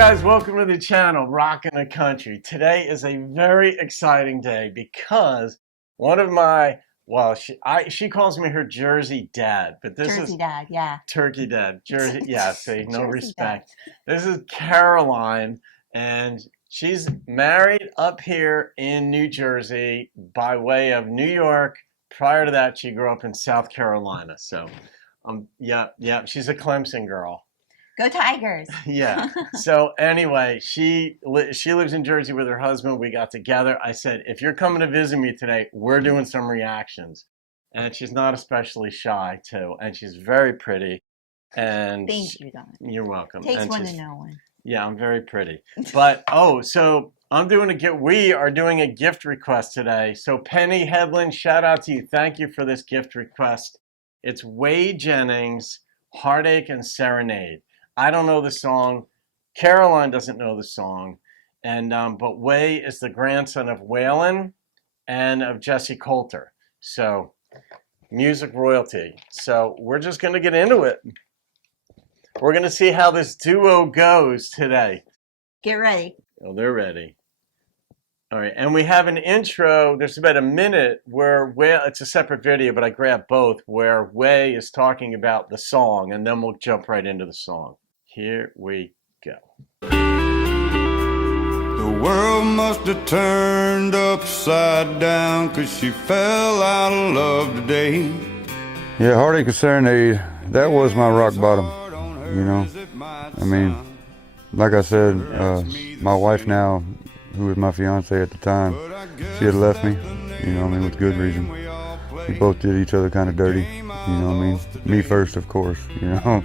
guys, welcome to the channel, Rockin' the Country. Today is a very exciting day because one of my, well, she calls me her Jersey dad, but this Jersey is dad, yeah. Turkey dad, Jersey, yeah, see, no Jersey respect. This is Caroline, and she's married up here in New Jersey by way of New York. Prior to that, she grew up in South Carolina, so yeah, she's a Clemson girl. Go Tigers. Yeah. So anyway, she lives in Jersey with her husband. We got together. I said, if you're coming to visit me today, we're doing some reactions. And she's not especially shy, too. And she's very pretty. And Thank you, Don. You're welcome. Takes and one to know one. Yeah, I'm very pretty. But, so we are doing a gift request today. So Penny Hedlund, shout out to you. Thank you for this gift request. It's Whey Jennings, Heartache and Serenade. I don't know the song. Caroline doesn't know the song. And but Whey is the grandson of Waylon and of Jesse Coulter. So music royalty. So we're just going to get into it. We're going to see how this duo goes today. Get ready. Oh, they're ready. All right, and we have an intro. There's about a minute where it's a separate video, but I grabbed both, where Whey is talking about the song, and then we'll jump right into the song. Here we go. The world must have turned upside down 'cause she fell out of love today. Yeah, Heartache and Serenade, that was my rock bottom, you know. I mean, like I said, my wife now, who was my fiance at the time, she had left me, you know what I mean, with good reason. We both did each other kind of dirty, you know what I mean. Me first, of course, you know.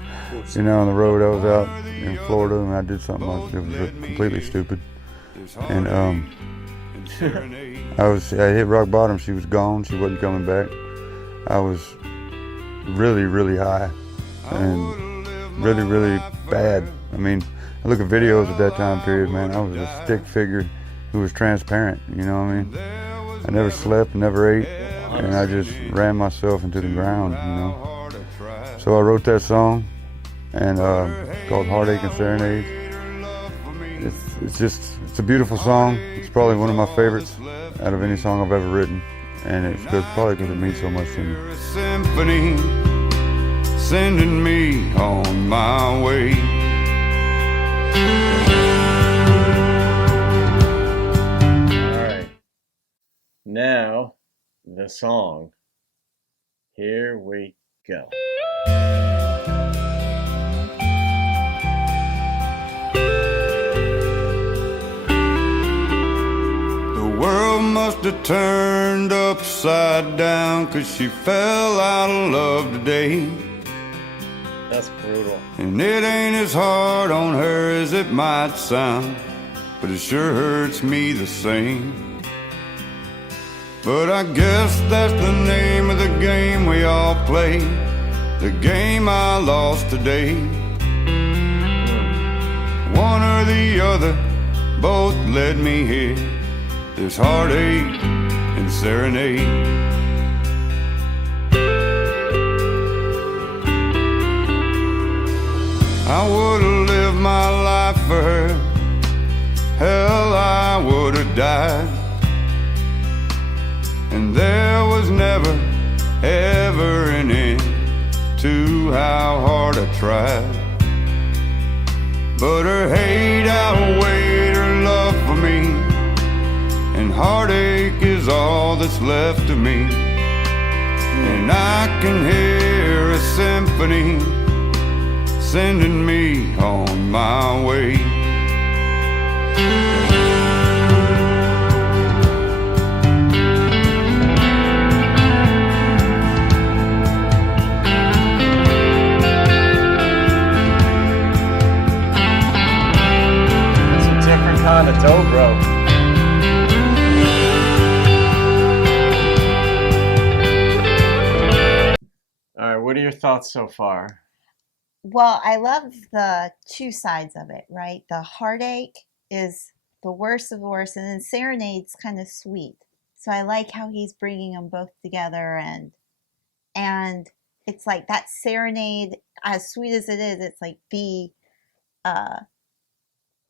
You know, on the road, I was out in Florida and I did something that was completely stupid. And I hit rock bottom. She was gone. She wasn't coming back. I was really, really high and really, really bad. I mean, I look at videos at that time period, man. I was a stick figure who was transparent, you know what I mean? I never slept, never ate, and I just ran myself into the ground, you know? So I wrote that song, and called Heartache and Serenade. It's a beautiful song. It's probably one of my favorites out of any song I've ever written, and it's probably because it means so much to me. Symphony sending me on my way. All right. Now, the song. Here we go. Must have turned upside down 'cause she fell out of love today. That's brutal. And it ain't as hard on her as it might sound, but it sure hurts me the same. But I guess that's the name of the game we all play, the game I lost today. One or the other, both led me here. There's heartache and serenade. I would've lived my life for her. Hell, I would've died. And there was never, ever an end to how hard I tried. But her hate outweighed her love for me, and heartache is all that's left of me. And I can hear a symphony sending me on my way. It's a different kind of dobro. What are your thoughts so far? Well, I love the two sides of it, right? The heartache is the worst of the worst, and then Serenade's kind of sweet. So I like how he's bringing them both together, and it's like that Serenade, as sweet as it is, it's like the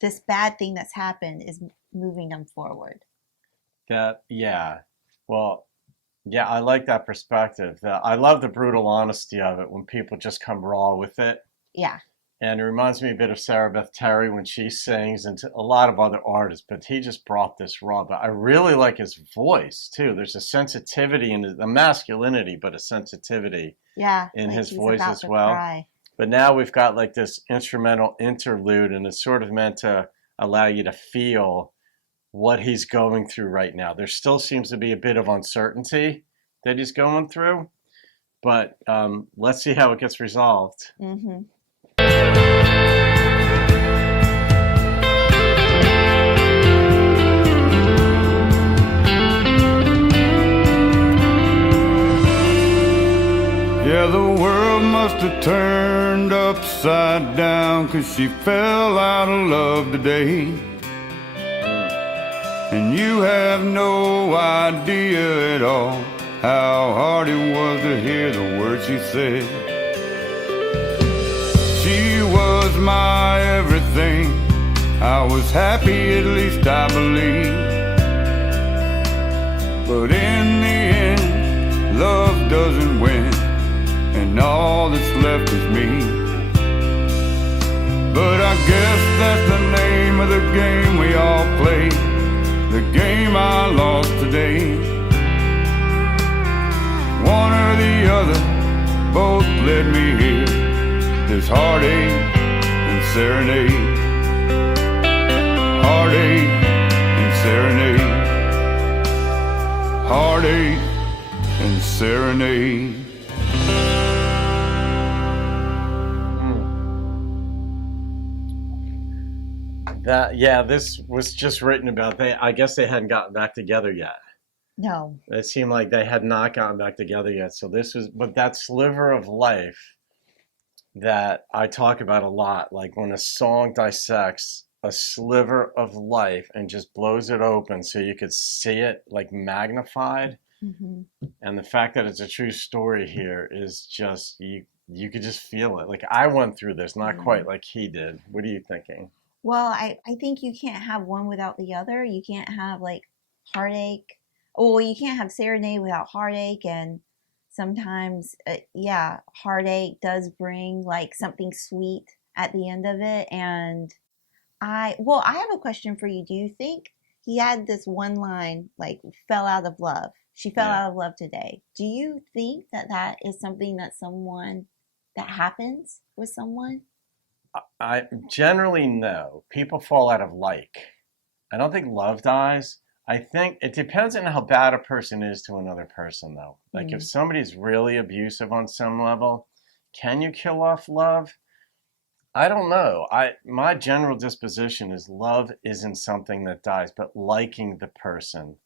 this bad thing that's happened is moving them forward. Yeah. Well, yeah, I like that perspective. I love the brutal honesty of it when people just come raw with it. Yeah. And it reminds me a bit of Sarah Beth Terry when she sings, and to a lot of other artists, but he just brought this raw. But I really like his voice too. There's a sensitivity and a masculinity, but a sensitivity Yeah, in like his he's voice about as to well. cry. But now we've got like this instrumental interlude, and it's sort of meant to allow you to feel what he's going through right now. There still seems to be a bit of uncertainty that he's going through, but let's see how it gets resolved. Mm-hmm. Yeah, the world must have turned upside down, 'cause she fell out of love today. And you have no idea at all how hard it was to hear the words she said. She was my everything. I was happy, at least I believe. But in the end, love doesn't win, and all that's left is me. But I guess that's the name of the game we all play, the game I lost today. One or the other, both led me here, this heartache and serenade. Heartache and serenade. Heartache and serenade. This was just written about. I guess they hadn't gotten back together yet. No. It seemed like they had not gotten back together yet. So but that sliver of life that I talk about a lot, like when a song dissects a sliver of life and just blows it open so you could see it like magnified. Mm-hmm. And the fact that it's a true story here is just, you could just feel it. Like I went through this, not quite like he did. What are you thinking? Well, I think you can't have one without the other. You can't have like heartache. Oh, you can't have serenade without heartache. And sometimes, heartache does bring like something sweet at the end of it. And I have a question for you. Do you think he had this one line, like, fell out of love? She fell out of love today. Do you think that is something that happens with someone? I generally no. People fall out of like. I don't think love dies. I think it depends on how bad a person is to another person, though. Like if somebody's really abusive on some level, can you kill off love? I don't know. My general disposition is love isn't something that dies, but liking the person,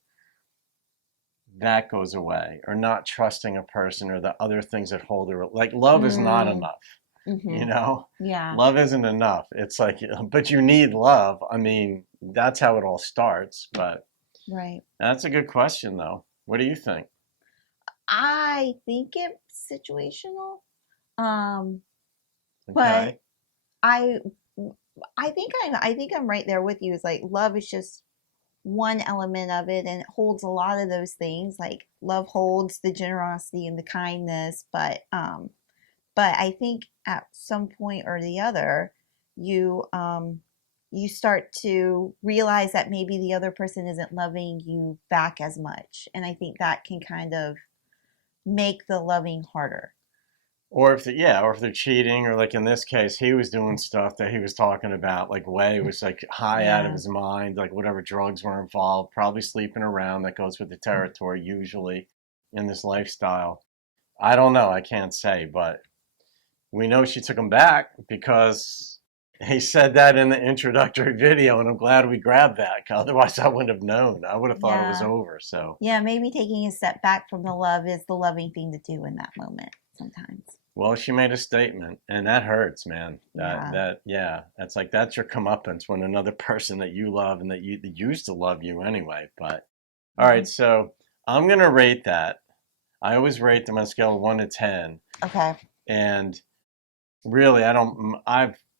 that goes away, or not trusting a person, or the other things that hold her. Like love is not enough. Mm-hmm. You know? Yeah. Love isn't enough. It's like, but you need love. I mean, that's how it all starts. But right. That's a good question, though. What do you think? I think it's situational. Okay. But I think I'm right there with you. It's like love is just one element of it, and it holds a lot of those things. Like love holds the generosity and the kindness, but I think at some point or the other, you start to realize that maybe the other person isn't loving you back as much, and I think that can kind of make the loving harder. Or if they're cheating, or like in this case, he was doing stuff that he was talking about, like Whey was like high out of his mind, like whatever drugs were involved, probably sleeping around. That goes with the territory usually in this lifestyle. I don't know. I can't say, but we know she took him back because he said that in the introductory video, and I'm glad we grabbed that. Otherwise, I wouldn't have known. I would have thought it was over. So yeah, maybe taking a step back from the love is the loving thing to do in that moment sometimes. Well, she made a statement, and that hurts, man. That's like, that's your comeuppance when another person that you love and that used to love you anyway. But all right, so I'm gonna rate that. I always rate them on a scale of 1 to 10. Okay. And really,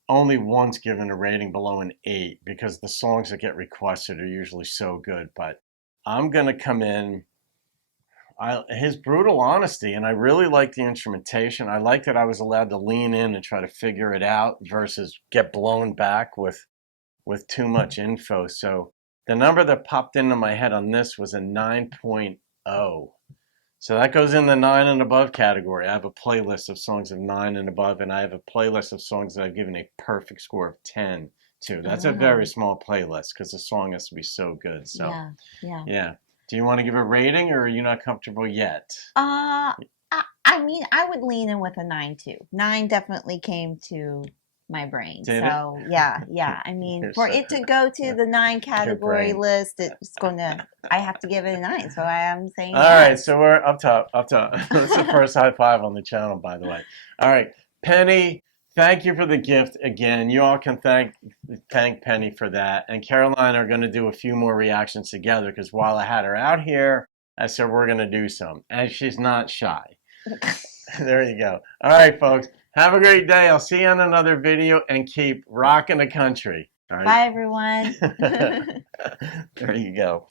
only once given a rating below an 8 because the songs that get requested are usually so good. But I'm going to come in. His brutal honesty, and I really like the instrumentation. I like that I was allowed to lean in and try to figure it out versus get blown back with too much info. So the number that popped into my head on this was a 9.0. So that goes in the 9 and above category. I have a playlist of songs of 9 and above, and I have a playlist of songs that I've given a perfect score of 10 to. That's a very small playlist because the song has to be so good. So yeah. Do you want to give a rating, or are you not comfortable yet? I mean, I would lean in with a 9 too. 9 definitely came to my brain. Did so it? yeah. I mean, for it to go to the 9 category list, it's gonna. I have to give it a 9. So I am saying. All right, so we're up top. That's the first high five on the channel, by the way. All right, Penny. Thank you for the gift again. You all can thank Penny for that. And Caroline are going to do a few more reactions together because while I had her out here, I said we're going to do some. And she's not shy. There you go. All right, folks. Have a great day. I'll see you on another video and keep rocking the country. All right? Bye, everyone. There you go.